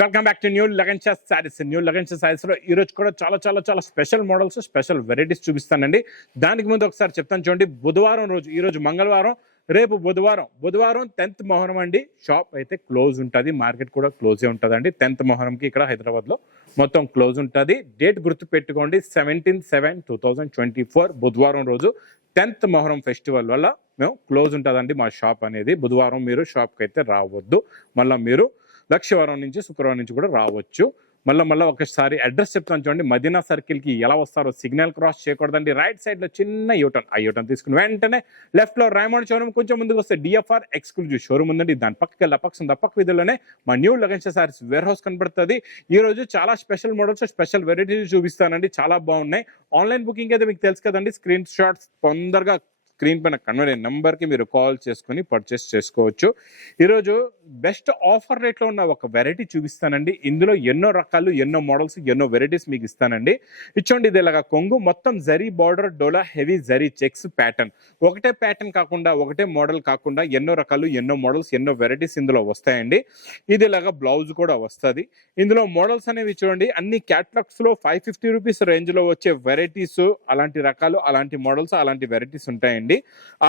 Welcome back to new Lagansha saris. New Lagansha శారీస్లో ఈరోజు కూడా చాలా చాలా చాలా స్పెషల్ మోడల్స్, స్పెషల్ వెరైటీస్ చూపిస్తానండి. దానికి ముందు ఒకసారి చెప్తాను చూడండి. బుధవారం రోజు, ఈరోజు మంగళవారం, రేపు బుధవారం 10th మొహరం అండి. షాప్ అయితే క్లోజ్ ఉంటుంది, మార్కెట్ కూడా క్లోజే ఉంటుందండి. 10th మొహరంకి ఇక్కడ హైదరాబాద్లో మొత్తం క్లోజ్ ఉంటుంది. డేట్ గుర్తు పెట్టుకోండి, 17/7/2024 బుధవారం రోజు 10th మొహరం ఫెస్టివల్ వల్ల మేము క్లోజ్ ఉంటుందండి మా షాప్ అనేది. బుధవారం మీరు షాప్కి అయితే రావద్దు, మళ్ళీ మీరు లక్షవారం నుంచి శుక్రవారం నుంచి కూడా రావచ్చు. మళ్ళీ ఒకసారి అడ్రస్ చెప్తాను చూడండి. మదీనా సర్కిల్కి ఎలా వస్తారో సిగ్నల్ క్రాస్ చేయకూడదండి. రైట్ సైడ్లో చిన్న యూటర్న్, ఆ యూటర్న్ తీసుకుని వెంటనే లెఫ్ట్లో రైమండ్ షోరూమ్, కొంచెం ముందుకు వస్తే డిఎఫ్ఆర్ ఎక్స్క్లూజివ్ షోరూమ్ ఉందండి. దాని పక్కకి వెళ్ళి పక్క వీధిలోనే మా new Lagansha saris ware house కనబడుతుంది. ఈరోజు చాలా స్పెషల్ మోడల్స్, స్పెషల్ వెరైటీస్ చూపిస్తానండి. చాలా బాగున్నాయి. ఆన్లైన్ బుకింగ్ అయితే మీకు తెలుసు కదండి. స్క్రీన్ షాట్స్ తొందరగా స్క్రీన్ పైన కన్వర్ట్ నెంబర్కి మీరు కాల్ చేసుకుని పర్చేస్ చేసుకోవచ్చు. ఈరోజు బెస్ట్ ఆఫర్ రేట్లో ఉన్న ఒక వెరైటీ చూపిస్తానండి. ఇందులో ఎన్నో రకాలు, ఎన్నో మోడల్స్, ఎన్నో వెరైటీస్ మీకు ఇస్తానండి. ఇచ్చోండి, ఇది ఇలాగా కొంగు మొత్తం జరీ బార్డర్, డోలా హెవీ జరీ చెక్స్ ప్యాటర్న్. ఒకటే ప్యాటర్న్ కాకుండా, ఒకటే మోడల్ కాకుండా ఎన్నో రకాలు, ఎన్నో మోడల్స్, ఎన్నో వెరైటీస్ ఇందులో వస్తాయండి. ఇది ఇలాగా బ్లౌజ్ కూడా వస్తుంది. ఇందులో మోడల్స్ అనేవి చూడండి, అన్ని క్యాటలాగ్స్లో 550 రూపీస్ రేంజ్లో వచ్చే వెరైటీస్, అలాంటి రకాలు, అలాంటి మోడల్స్, అలాంటి వెరైటీస్ ఉంటాయండి.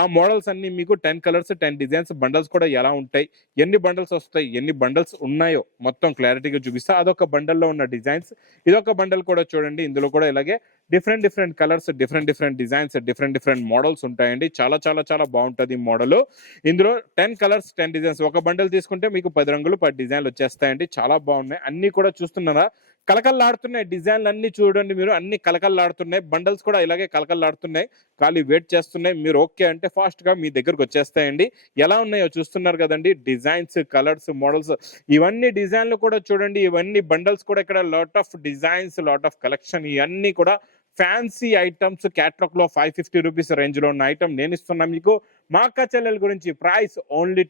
ఆ మోడల్స్ అన్ని మీకు 10 కలర్స్, 10 డిజైన్స్, బండల్స్ కూడా ఎలా ఉంటాయి, ఎన్ని బండల్స్ వస్తాయి, ఎన్ని బండల్స్ ఉన్నాయో మొత్తం క్లారిటీగా చూపిస్తా. అదొక బండల్లో ఉన్న డిజైన్స్, ఇదొక బండల్ కూడా చూడండి. ఇందులో కూడా ఇలాగే different colours, different designs, different models ఉంటాయండి. చాలా చాలా చాలా బాగుంటుంది ఈ మోడల్. ఇందులో 10 కలర్స్, 10 డిజైన్స్, ఒక బండల్ తీసుకుంటే మీకు 10 రంగులు, 10 డిజైన్లు వచ్చేస్తాయండి. చాలా బాగున్నాయి. అన్ని కూడా చూస్తున్నారా, కలకల్లాడుతున్నాయి. డిజైన్లు అన్ని చూడండి మీరు, అన్ని కలకల్లాడుతున్నాయి. బండల్స్ కూడా ఇలాగే కలకల్లాడుతున్నాయి, ఖాళీ వెయిట్ చేస్తున్నాయి. మీరు ఓకే అంటే ఫాస్ట్ గా మీ దగ్గరకు వచ్చేస్తాయండి. ఎలా ఉన్నాయో చూస్తున్నారు కదండి. డిజైన్స్, కలర్స్, మోడల్స్, ఇవన్నీ డిజైన్లు కూడా చూడండి. ఇవన్నీ బండల్స్ కూడా ఇక్కడ lot of designs, lot of collection. ఇవన్నీ కూడా ఫ్యాన్సీ ఐటమ్స్. క్యాటలాగ్ లో 550 రూపీస్ రేంజ్ లో ఉన్న ఐటమ్ నేను ఇస్తున్నా మీకు. మా అక్క చెల్లెల గురించి ప్రైస్ ఓన్లీ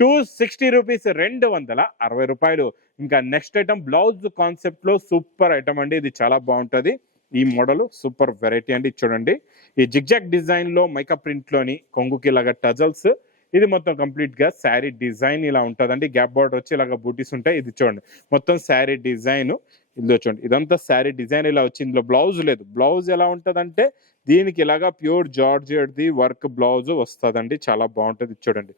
260 రూపీస్, 260 రూపాయలు. ఇంకా నెక్స్ట్ ఐటమ్ బ్లౌజ్ కాన్సెప్ట్ లో సూపర్ ఐటమ్ అండి. ఇది చాలా బాగుంటది. ఈ మోడల్ సూపర్ వెరైటీ అండి. చూడండి, ఈ జిగ్జాగ్ డిజైన్ లో మైకా ప్రింట్ లోని కొంగుకి ఇలాగా టజల్స్. ఇది మొత్తం కంప్లీట్ గా శారీ డిజైన్ ఇలా ఉంటదండి. గ్యాప్ బార్డర్ వచ్చి ఇలాగా బూటీస్ ఉంటాయి. ఇది చూడండి, మొత్తం శారీ డిజైన్. ఇందులో చూడండి, ఇదంతా శారీ డిజైన్ ఇలా వచ్చి, ఇందులో బ్లౌజ్ లేదు. బ్లౌజ్ ఎలా ఉంటదంటే దీనికి ఇలాగా pure georgette the work blouse వస్తుందండి. చాలా బాగుంటది. చూడండి,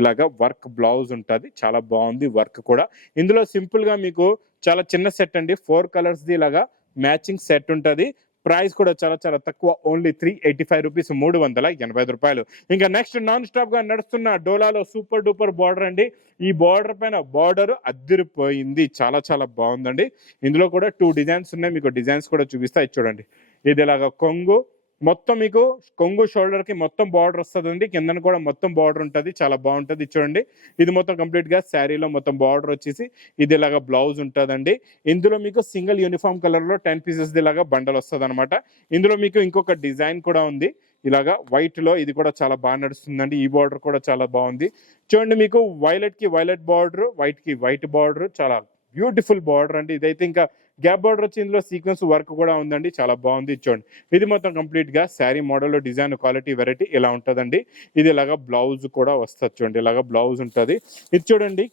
ఇలాగా వర్క్ బ్లౌజ్ ఉంటుంది. చాలా బాగుంది వర్క్ కూడా. ఇందులో సింపుల్ గా మీకు చాలా చిన్న సెట్ అండి, 4 కలర్స్ ది ఇలాగా మ్యాచింగ్ సెట్ ఉంటుంది. ప్రైస్ కూడా చాలా చాలా తక్కువ, ఓన్లీ 385 రూపీస్, 385 రూపాయలు. ఇంకా నెక్స్ట్ నాన్ స్టాప్ గా నడుస్తున్న డోలాలో సూపర్ డూపర్ బార్డర్ అండి. ఈ బార్డర్ పైన బార్డర్ అద్దరిపోయింది, చాలా చాలా బాగుందండి. ఇందులో కూడా 2 డిజైన్స్ ఉన్నాయి, మీకు డిజైన్స్ కూడా చూపిస్తా. చూడండి, ఇది ఇలాగా కొంగు మొత్తం, మీకు కొంగు షోల్డర్ కి మొత్తం బార్డర్ వస్తుందండి. కిందన కూడా మొత్తం బార్డర్ ఉంటుంది, చాలా బాగుంటుంది. చూడండి, ఇది మొత్తం కంప్లీట్ గా శారీలో మొత్తం బార్డర్ వచ్చేసి ఇది ఇలాగా బ్లౌజ్ ఉంటుందండి. ఇందులో మీకు సింగిల్ యూనిఫామ్ కలర్ లో 10 పీసెస్ ఇలాగా బండల్ వస్తుంది అనమాట. ఇందులో మీకు ఇంకొక డిజైన్ కూడా ఉంది ఇలాగా వైట్ లో. ఇది కూడా చాలా బాగా నడుస్తుందండి. ఈ బార్డర్ కూడా చాలా బాగుంది. చూడండి, మీకు వైలెట్ కి వైలెట్ బార్డర్, వైట్ కి వైట్ బార్డర్, చాలా బ్యూటిఫుల్ బార్డర్ అండి. ఇదైతే ఇంకా గ్యాప్ బార్డర్ వచ్చి ఇందులో సీక్వెన్స్ వర్క్ కూడా ఉందండి. చాలా బాగుంది. చూడండి, ఇది మొత్తం కంప్లీట్ గా sari model, design, quality, variety ఇలా ఉంటుందండి. ఇది ఇలాగా బ్లౌజ్ కూడా వస్తుంది. చూడండి, ఇలాగా బ్లౌజ్ ఉంటుంది. ఇది చూడండి,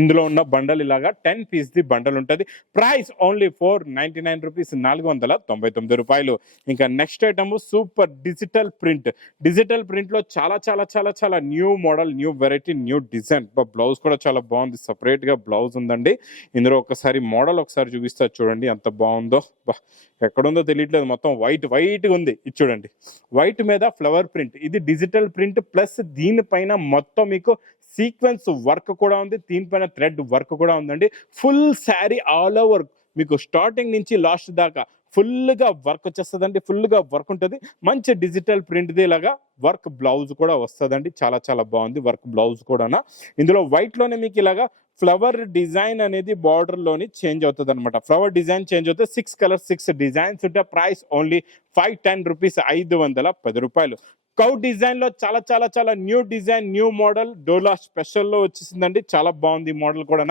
ఇందులో ఉన్న బండల్ ఇలాగా 10 పీస్ ది బండల్ ఉంటుంది. ప్రైస్ ఓన్లీ 499 రూపీస్, 499 రూపాయలు. ఇంకా next item super digital print. Digital print లో చాలా చాలా చాలా చాలా new model, new variety, new design. Blouse కూడా చాలా బాగుంది, సపరేట్ గా బ్లౌజ్ ఉందండి. ఇందులో ఒకసారి మోడల్ ఒకసారి చూపిస్తా. చూడండి ఎంత బాగుందో, ఎక్కడుందో తెలియట్లేదు, మొత్తం వైట్ ఉంది. ఇది చూడండి, వైట్ మీద ఫ్లవర్ ప్రింట్. ఇది డిజిటల్ ప్రింట్ ప్లస్ దీనిపైన మొత్తం మీకు సీక్వెన్స్ వర్క్ కూడా ఉంది, దీనిపైన థ్రెడ్ వర్క్ కూడా ఉందండి. ఫుల్ శారీ ఆల్ ఓవర్ మీకు స్టార్టింగ్ నుంచి లాస్ట్ దాకా ఫుల్గా వర్క్ వచ్చేస్తుందండి. ఫుల్గా వర్క్ ఉంటుంది. మంచి డిజిటల్ ప్రింట్ది ఇలాగా వర్క్ బ్లౌజ్ కూడా వస్తుందండి. చాలా చాలా బాగుంది వర్క్ బ్లౌజ్ కూడా. ఇందులో వైట్లోనే మీకు ఇలాగా ఫ్లవర్ డిజైన్ అనేది బార్డర్ లోని చేంజ్ అవుతుంది అనమాట. ఫ్లవర్ డిజైన్ చేంజ్ అవుతుంది. 6 కలర్స్, 6 డిజైన్స్ ఉంటే ప్రైస్ ఓన్లీ 510 రూపీస్, 510 రూపాయలు. కౌ డిజైన్ లో చాలా చాలా చాలా న్యూ డిజైన్, న్యూ మోడల్ డోలా స్పెషల్ లో వచ్చేసిందండి. చాలా బాగుంది మోడల్ కూడా.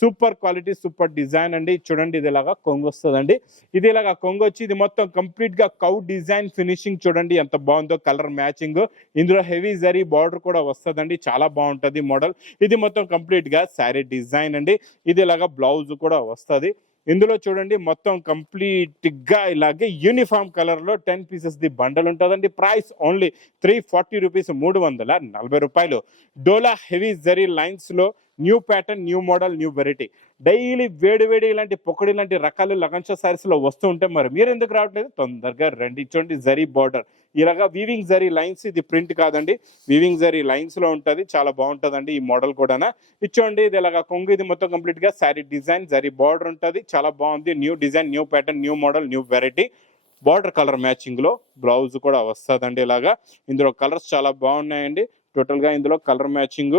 సూపర్ క్వాలిటీ సూపర్ డిజైన్ అండి. చూడండి ఇది ఇలాగా కొంగు వస్తుందండి. ఇది ఇలాగా కొంగు వచ్చి ఇది మొత్తం కంప్లీట్ గా కౌ డిజైన్ ఫినిషింగ్ చూడండి ఎంత బాగుందో, కలర్ మ్యాచింగ్. ఇందులో హెవీ జరీ బార్డర్ కూడా వస్తుందండి, చాలా బాగుంటది మోడల్. ఇది మొత్తం కంప్లీట్ గా శారీ డిజైన్ అండి. ఇది ఇలాగా బ్లౌజ్ కూడా వస్తుంది. ఇందులో చూడండి మొత్తం కంప్లీట్ గా ఇలాగే యూనిఫామ్ కలర్ లో 10 పీసెస్ ది బండల్ ఉంటుందండి. ప్రైస్ ఓన్లీ 340 రూపీస్, 340 రూపాయలు. డోలా హెవీ జరీ లైన్స్ లో new pattern, new model, new variety. Daily వేడి ఇలాంటి పొక్కడి లాంటి రకాలు లగన్షా సారీస్ లో వస్తూ ఉంటే మరి మీరు ఎందుకు రావట్లేదు? తొందరగా రండి. చూడండి జరీ బార్డర్ ఇలాగా వీవింగ్ జరీ లైన్స్, ఇది ప్రింట్ కాదండి, వీవింగ్ జరీ లైన్స్ లో ఉంటది, చాలా బాగుంటదండి ఈ మోడల్ కూడా. ఇచ్చోండి ఇది ఇలాగా కొంగు, ఇది మొత్తం కంప్లీట్ గా శారీ డిజైన్ జరీ బార్డర్ ఉంటది, చాలా బాగుంది. New design, new pattern, new model, new variety. Border colour matching లో బ్లౌజ్ కూడా వస్తుందండి ఇలాగా. ఇందులో కలర్స్ చాలా బాగున్నాయండి. టోటల్ గా ఇందులో colour matching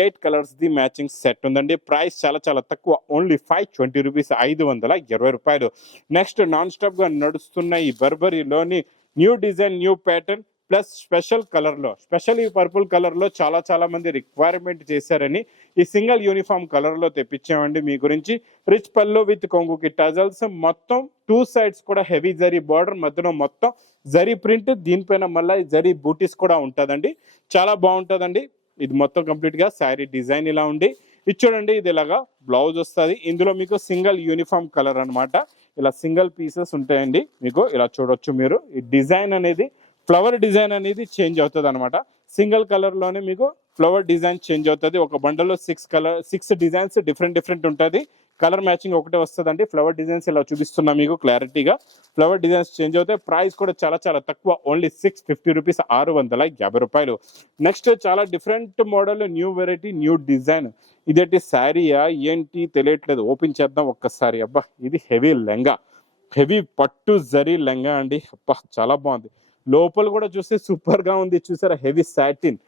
8 colours the matching set ఉందండి. ప్రైస్ చాలా తక్కువ, ఓన్లీ 520 రూపీస్, 520 రూపాయలు. నెక్స్ట్ నాన్ స్టాప్ గా నడుస్తున్న ఈ బర్బరీలోని new design, new pattern plus special colour లో, స్పెషల్ ఈ పర్పుల్ కలర్ లో చాలా మంది రిక్వైర్మెంట్ చేశారని ఈ సింగిల్ యూనిఫామ్ కలర్ లో తెప్పించామండి మీ గురించి. రిచ్ పల్లో విత్ కొంగుకి టజల్స్, మొత్తం 2 సైడ్స్ కూడా హెవీ జరీ బార్డర్, మధ్యలో మొత్తం జరీ ప్రింట్, దీనిపైన మళ్ళీ జరీ బూటీస్ కూడా ఉంటుందండి, చాలా బాగుంటుందండి. ఇది మొత్తం కంప్లీట్ గా శారీ డిజైన్ ఇలా ఉండి. ఇది చూడండి ఇది ఇలాగా బ్లౌజ్ వస్తుంది. ఇందులో మీకు సింగిల్ యూనిఫామ్ కలర్ అన్నమాట. ఇలా సింగిల్ పీసెస్ ఉంటాయండి మీకు, ఇలా చూడొచ్చు మీరు. ఈ డిజైన్ అనేది ఫ్లవర్ డిజైన్ అనేది చేంజ్ అవుతుంది అనమాట. సింగిల్ కలర్ లోనే మీకు ఫ్లవర్ డిజైన్ చేంజ్ అవుతుంది. ఒక బండల్లో 6 డిజైన్స్ డిఫరెంట్ ఉంటుంది. కలర్ మ్యాచింగ్ ఒకటే వస్తుందండి. ఫ్లవర్ డిజైన్స్ ఇలా చూపిస్తున్నా మీకు క్లారిటీగా. ఫ్లవర్ డిజైన్స్ చేంజ్ అవుతాయి. ప్రైస్ కూడా చాలా తక్కువ, ఓన్లీ 650 రూపీస్, 650 రూపాయలు. నెక్స్ట్ చాలా different model, new variety, new design. ఇదేంటి శారీయా ఏంటి తెలియట్లేదు, ఓపెన్ చేద్దాం ఒక్కసారి. అబ్బా ఇది హెవీ లెంగా, హెవీ పట్టు జరీ లెంగా అండి. అబ్బా చాలా బాగుంది. లోపల కూడా చూస్తే సూపర్ గా ఉంది, చూసారా? హెవీ సాటిన్,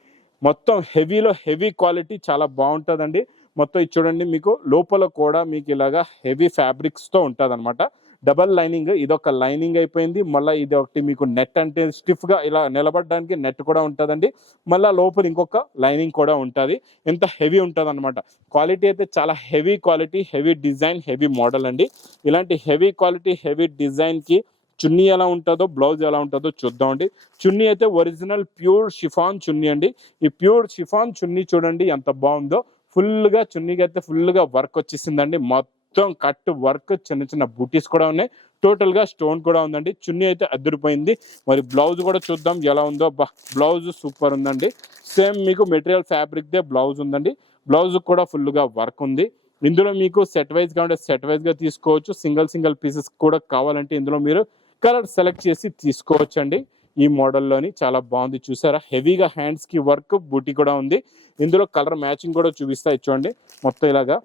మొత్తం హెవీలో హెవీ క్వాలిటీ, చాలా బాగుంటుందండి. మొత్తం ఇది చూడండి మీకు లోపల కూడా మీకు ఇలాగా హెవీ ఫ్యాబ్రిక్స్ తో ఉంటుంది అనమాట. డబల్ లైనింగ్, ఇదొక లైనింగ్ అయిపోయింది. మళ్ళీ ఇది ఒకటి మీకు నెట్, అంటే స్టిఫ్ గా ఇలా నిలబడడానికి నెట్ కూడా ఉంటుందండి. మళ్ళీ లోపల ఇంకొక లైనింగ్ కూడా ఉంటుంది. ఎంత హెవీ ఉంటుంది అనమాట. క్వాలిటీ అయితే చాలా heavy quality, heavy design, heavy model అండి. ఇలాంటి హెవీ క్వాలిటీ, హెవీ డిజైన్ కి చున్నీ ఎలా ఉంటుందో, బ్లౌజ్ ఎలా ఉంటుందో చూద్దామండి. చున్నీ అయితే ఒరిజినల్ ప్యూర్ షిఫాన్ చున్నీ అండి. ఈ ప్యూర్ షిఫాన్ చున్నీ చూడండి ఎంత బాగుందో. ఫుల్ గా చున్నీకి అయితే ఫుల్ గా వర్క్ వచ్చేసిందండి. మొత్తం కట్ వర్క్, చిన్న బూటీస్ కూడా ఉన్నాయి. టోటల్ గా స్టోన్ కూడా ఉందండి. చున్నీ అయితే అదిరిపోయింది. మరి బ్లౌజ్ కూడా చూద్దాం ఎలా ఉందో. బ్లౌజ్ సూపర్ ఉందండి. సేమ్ మీకు మెటీరియల్ ఫ్యాబ్రిక్ దే బ్లౌజ్ ఉందండి. బ్లౌజ్ కూడా ఫుల్ గా వర్క్ ఉంది. ఇందులో మీకు సెట్ వైజ్ కావాలంటే సెట్ వైజ్ గా తీసుకోవచ్చు. సింగిల్ పీసెస్ కూడా కావాలంటే ఇందులో మీరు కలర్ సెలెక్ట్ చేసి తీసుకోవచ్చు అండి. ఈ మోడల్లోని చాలా బాగుంది, చూసారా? హెవీగా హ్యాండ్స్ కి వర్క్, బూటీ కూడా ఉంది. ఇందులో కలర్ మ్యాచింగ్ కూడా చూపిస్తా, చూడండి. మొత్తం ఇలాగా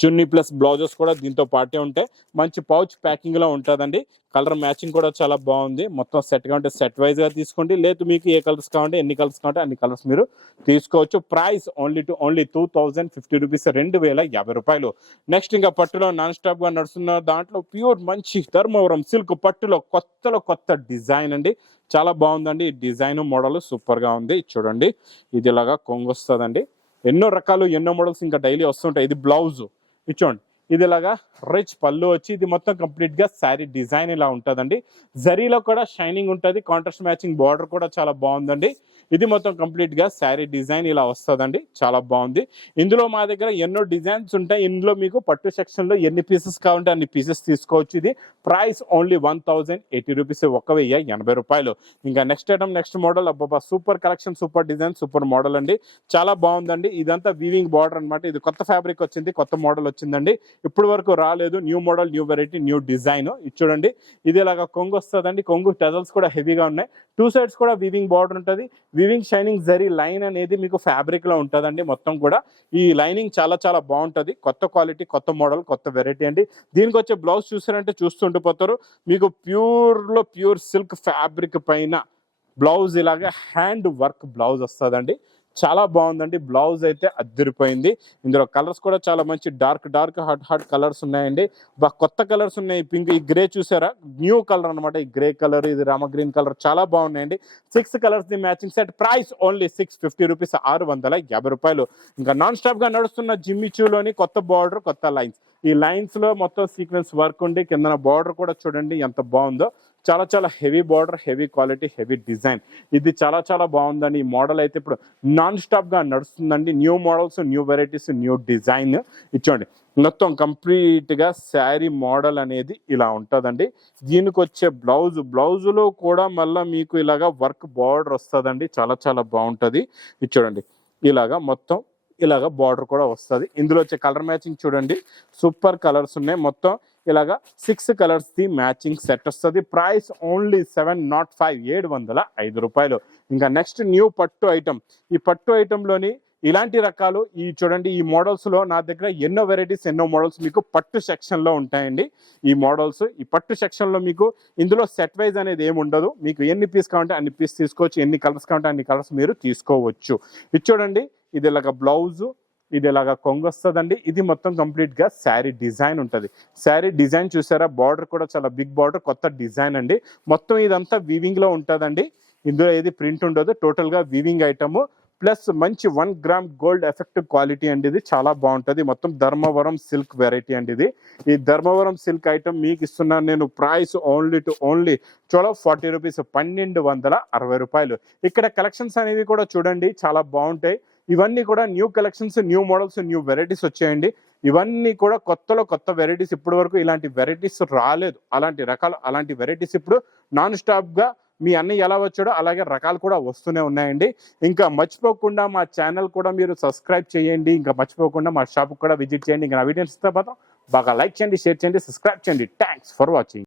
చున్నీ ప్లస్ బ్లౌజెస్ కూడా దీంతో పాటే ఉంటాయి. మంచి పౌచ్ ప్యాకింగ్ లో ఉంటుందండి. కలర్ మ్యాచింగ్ కూడా చాలా బాగుంది. మొత్తం సెట్ కావాలంటే సెట్ వైజ్ గా తీసుకోండి, లేదు మీకు ఏ కలర్స్ కావాలంటే, ఎన్ని కలర్స్ కావాలంటే అన్ని కలర్స్ మీరు తీసుకోవచ్చు. ప్రైస్ ఓన్లీ 2050 రూపీస్, 2050 రూపాయలు. నెక్స్ట్ ఇంకా పట్టులో నాన్ స్టాప్ గా నడుస్తున్న దాంట్లో ప్యూర్ మంచి ధర్మవరం సిల్క్ పట్టులో కొత్త డిజైన్ అండి. చాలా బాగుందండి. ఈ డిజైన్ మోడల్ సూపర్ గా ఉంది. చూడండి ఇది ఇలాగా కొంగు వస్తుందండి. ఎన్నో రకాలు, ఎన్నో మోడల్స్ ఇంకా డైలీ వస్తుంటాయి. ఇది బ్లౌజ్ ఇచ్చోండి. ఇది ఇలాగా రిచ్ పళ్ళు వచ్చి, ఇది మొత్తం కంప్లీట్ గా శారీ డిజైన్ ఇలా ఉంటుందండి. జరీలో కూడా షైనింగ్ ఉంటుంది. కాంట్రాస్ట్ మ్యాచింగ్ బార్డర్ కూడా చాలా బాగుందండి. ఇది మొత్తం కంప్లీట్ గా శారీ డిజైన్ ఇలా వస్తుందండి. చాలా బాగుంది. ఇందులో మా దగ్గర ఎన్నో డిజైన్స్ ఉంటాయి. ఇందులో మీకు పట్టు సెక్షన్ లో ఎన్ని పీసెస్ కావాలంటే అన్ని పీసెస్ తీసుకోవచ్చు. ఇది ప్రైస్ ఓన్లీ 1080 రూపీస్, 1080 రూపాయలు. ఇంకా నెక్స్ట్ ఐటమ్, నెక్స్ట్ మోడల్. అబ్బాబా super collection, super design, super model అండి. చాలా బాగుందండి. ఇదంతా వీవింగ్ బార్డర్ అనమాట. ఇది కొత్త ఫ్యాబ్రిక్ వచ్చింది, కొత్త మోడల్ వచ్చిందండి. ఇప్పుడు వరకు రాలేదు. New model, new variety, new design. ఇది చూడండి ఇది ఇలాగా కొంగు వస్తుందండి. కొంగు టజల్స్ కూడా హెవీగా ఉన్నాయి. 2 సైడ్స్ కూడా వీవింగ్ బార్డర్ ఉంటుంది. వీవింగ్ షైనింగ్ జరీ లైన్ అనేది మీకు ఫ్యాబ్రిక్ లో ఉంటుందండి. మొత్తం కూడా ఈ లైనింగ్ చాలా బాగుంటుంది. కొత్త క్వాలిటీ, కొత్త మోడల్, కొత్త వెరైటీ అండి. దీనికి వచ్చే బ్లౌజ్ చూసారంటే చూస్తుండిపోతారు. మీకు ప్యూర్ సిల్క్ ఫ్యాబ్రిక్ పైన బ్లౌజ్ ఇలాగా హ్యాండ్ వర్క్ బ్లౌజ్ వస్తుందండి. చాలా బాగుందండి. బ్లౌజ్ అయితే అద్దరిపోయింది. ఇందులో కలర్స్ కూడా చాలా మంచి డార్క్ హాట్ కలర్స్ ఉన్నాయండి. కొత్త కలర్స్ ఉన్నాయి. పింక్, ఈ గ్రే చూసారా, న్యూ కలర్ అనమాట. ఈ గ్రే కలర్, ఇది రామ గ్రీన్ కలర్ చాలా బాగున్నాయండి. 6 colours the matching set. Price only 650 rupees, 650 రూపాయలు. ఇంకా నాన్ స్టాప్ గా నడుస్తున్న జిమ్మిచూలోని కొత్త బార్డర్, కొత్త లైన్స్. ఈ లైన్స్ లో మొత్తం సీక్వెన్స్ వర్క్ ఉండి కింద బార్డర్ కూడా చూడండి ఎంత బాగుందో. చాలా చాలా heavy border, heavy quality, heavy design. ఇది చాలా చాలా బాగుందండి. ఈ మోడల్ అయితే ఇప్పుడు నాన్ స్టాప్ గా నడుస్తుందండి. New models, new varieties, new design. ఇచ్చోండి మొత్తం కంప్లీట్ గా శారీ మోడల్ అనేది ఇలా ఉంటుందండి. దీనికి వచ్చే బ్లౌజ్ లో కూడా మళ్ళీ మీకు ఇలాగా వర్క్ బార్డర్ వస్తుందండి. చాలా చాలా బాగుంటుంది. ఇది చూడండి ఇలాగా మొత్తం ఇలాగా బార్డర్ కూడా వస్తుంది. ఇందులో వచ్చే కలర్ మ్యాచింగ్ చూడండి, సూపర్ కలర్స్ ఉన్నాయి. మొత్తం ఇలాగా 6 కలర్స్ ది మ్యాచింగ్ సెట్ వస్తుంది. ప్రైస్ ఓన్లీ 705, 705 రూపాయలు. ఇంకా నెక్స్ట్ న్యూ పట్టు ఐటమ్. ఈ పట్టు ఐటెంలోని ఇలాంటి రకాలు ఈ చూడండి, ఈ మోడల్స్ లో నా దగ్గర ఎన్నో వెరైటీస్, ఎన్నో మోడల్స్ మీకు పట్టు సెక్షన్ లో ఉంటాయండి. ఈ మోడల్స్ ఈ పట్టు సెక్షన్ లో మీకు ఇందులో సెట్ వైజ్ అనేది ఏమి ఉండదు. మీకు ఎన్ని పీస్ కావాలంటే అన్ని పీస్ తీసుకోవచ్చు, ఎన్ని కలర్స్ కావాలంటే అన్ని కలర్స్ మీరు తీసుకోవచ్చు. ఇది చూడండి, ఇది ఇలాగ బ్లౌజ్, ఇది ఇలాగా కొంగు వస్తుందండి. ఇది మొత్తం కంప్లీట్ గా శారీ డిజైన్ ఉంటుంది. శారీ డిజైన్ చూసారా, బార్డర్ కూడా చాలా బిగ్ బార్డర్, కొత్త డిజైన్ అండి. మొత్తం ఇదంతా వీవింగ్ లో ఉంటుందండి. ఇందులో ఏది ప్రింట్ ఉండదు, టోటల్ గా వీవింగ్ ఐటమ్. ప్లస్ మంచి 1 గ్రామ్ గోల్డ్ ఎఫెక్ట్ క్వాలిటీ అండి. ఇది చాలా బాగుంటుంది. మొత్తం ధర్మవరం సిల్క్ వెరైటీ అండి ఇది. ఈ ధర్మవరం సిల్క్ ఐటమ్ మీకు ఇస్తున్నాను నేను. ప్రైస్ ఓన్లీ 1240 రూపీస్, 1260 రూపాయలు. ఇక్కడ కలెక్షన్స్ అనేవి కూడా చూడండి చాలా బాగుంటాయి. ఇవన్నీ కూడా new collections, new models, new varieties వచ్చాయండి. ఇవన్నీ కూడా కొత్త వెరైటీస్. ఇప్పటి వరకు ఇలాంటి వెరైటీస్ రాలేదు. అలాంటి వెరైటీస్ ఇప్పుడు నాన్ స్టాప్ గా మీ అన్నయ్య ఎలా వచ్చాడో అలాగే రకాలు కూడా వస్తూనే ఉన్నాయండి. ఇంకా మర్చిపోకుండా మా ఛానల్ కూడా మీరు సబ్స్క్రైబ్ చేయండి. ఇంకా మర్చిపోకుండా మా షాప్ కూడా విజిట్ చేయండి. ఇంకా నా వీడియోస్ ఇస్తే బాగా లైక్ చేయండి, షేర్ చేయండి, సబ్స్క్రైబ్ చేయండి. Thanks for watching.